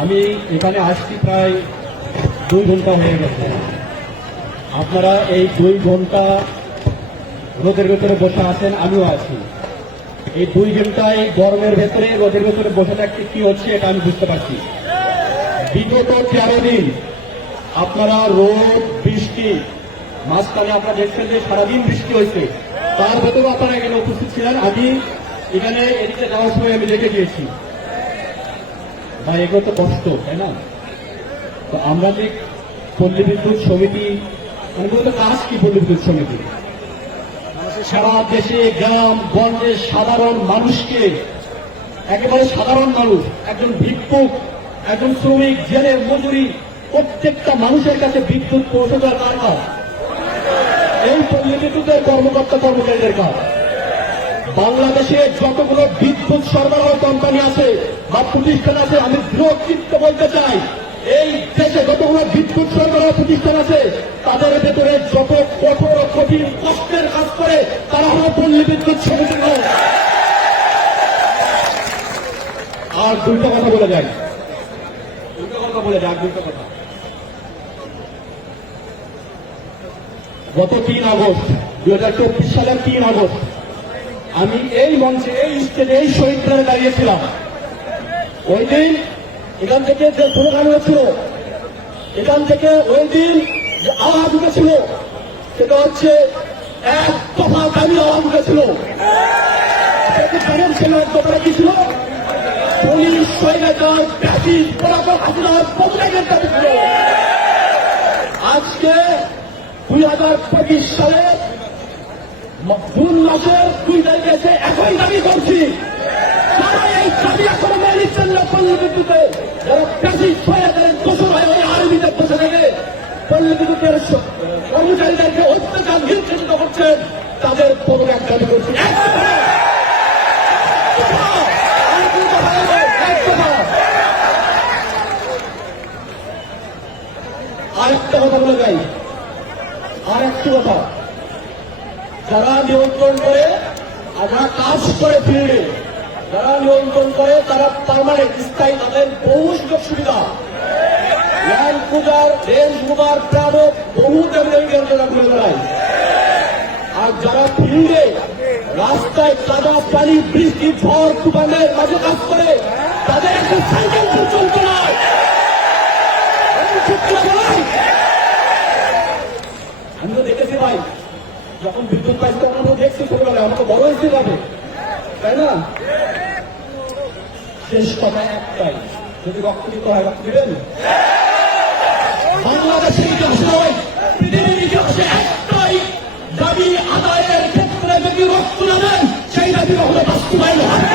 আমি এখানে আসছি প্রায় 2 ঘন্টা হয়ে গেছে। আপনারা এই 2 ঘন্টা রোদের ভেতরে বসে আছেন, আমিও আছি। এই 2 ঘন্টায় গরমের ভেতরে রোদের ভেতরে বসে থাকতে কি হচ্ছে এটা আমি বুঝতে পারছি। বিগত 13 দিন আপনারা রোদ বৃষ্টি মাঝখানে আপনারা দেখছেন যে সারাদিন বৃষ্টি হয়েছে, তার ভেতরে আপনারা এখানে উপস্থিত ছিলেন। আমি এখানে এদিকে যাওয়ার সময় আমি দেখে গিয়েছি ভাই, এগুলো তো কষ্ট, তাই না? তো আমরা যে পল্লী বিদ্যুৎ সমিতি, মূলত কাজ কি পল্লী বিদ্যুৎ সমিতি? সারা দেশে গ্রাম গঞ্জে সাধারণ মানুষকে, একেবারে সাধারণ মানুষ, একজন ভিক্ষুক, একজন শ্রমিক, জেলের মজুরি, প্রত্যেকটা মানুষের কাছে বিদ্যুৎ পৌঁছে দেওয়ার কার কাজ? এই পল্লী বিদ্যুতের কর্মকর্তা কর্মচারীদের কাজ। বাংলাদেশে যতগুলো বিদ্যুৎ সরবরাহ কোম্পানি আছে বা প্রতিষ্ঠান আছে, আমি দৃঢ়চিত্তে বলতে চাই, এই দেশে যতগুলো বিদ্যুৎ সরবরাহ প্রতিষ্ঠান আছে তাদের ভেতরে যত কঠোর কঠিন কষ্টের কাজ করে তারা হলো পল্লী বিদ্যুৎ সমিতির লোক। আর দুইটা কথা বলে যায়, গত 3 আগস্ট 2024 সালের 3 আগস্ট আমি এই মঞ্চে, এই স্টেজে, এই শহীদরা দাঁড়িয়েছিলাম। ওই দিন এখান থেকে যে স্লোগান হয়েছিল, এখান থেকে ওই দিন যে আওয়াজ উঠেছিল, সেটা হচ্ছে 1 দফা দাবি আওয়াজ উঠেছিল। ছিল 1 দফাটা কি ছিল? পুলিশ স্বৈরাচার ফ্যাসিস্ট পলাতক হাসিনার পদত্যাগের দাবি ছিল। আজকে 2025 সালে জুন মাসের 2 তারিখে এসে একই দাবি করছি। তারা এই দাবি এখনো মেনে নিচ্ছেন না। পল্লী বিদ্যুতে যারা ফ্যাসিস্ট স্বৈরাচারের দোষর হয়ে ওই আর্মিতে বসে থেকে পল্লী বিদ্যুতের কর্মচারীদেরকে অত্যাচার নির্যাতিত করছেন, তাদের পদত্যাগ দাবি করছি। আরেকটা কথা বলে যাই, আর একটু কথা, যারা নিয়ন্ত্রণ করে, যারা কাজ করে ফিল্ডে, যারা নিয়ন্ত্রণ করে তারা পার্মানেন্ট স্থায়ী, তাদের বহু সুযোগ সুবিধা, ল্যান্ড পূজার, রেঞ্জ মুভার, প্রাণক, বহু নিয়ন্ত্রণ ঘুরে বেড়ায়। আর যারা ফিল্ডে রাস্তায় কাদা পানি বৃষ্টি ঝড় তুফানের মাঝে কাজ করে, তাদের একটা সাইকেল পর্যন্ত নয়। আমি তো দেখেছি ভাই, যখন বিদ্যুৎ পাইছে তখন আমরা দেখছি ছোটবেলায়, আমরা তো বড় হয়েছি যাবে, তাই না? শেষ কথা একটাই, যদি রক্ত দিতে হয় রক্ত দিবেন। বাংলাদেশের ইতিহাসে নয়, পৃথিবীর ইতিহাসে একটাই দাবি আদায়ের ক্ষেত্রে যদি রক্ত না দেন, সেই দাবি কখনো বাস্তবায়ন হয়।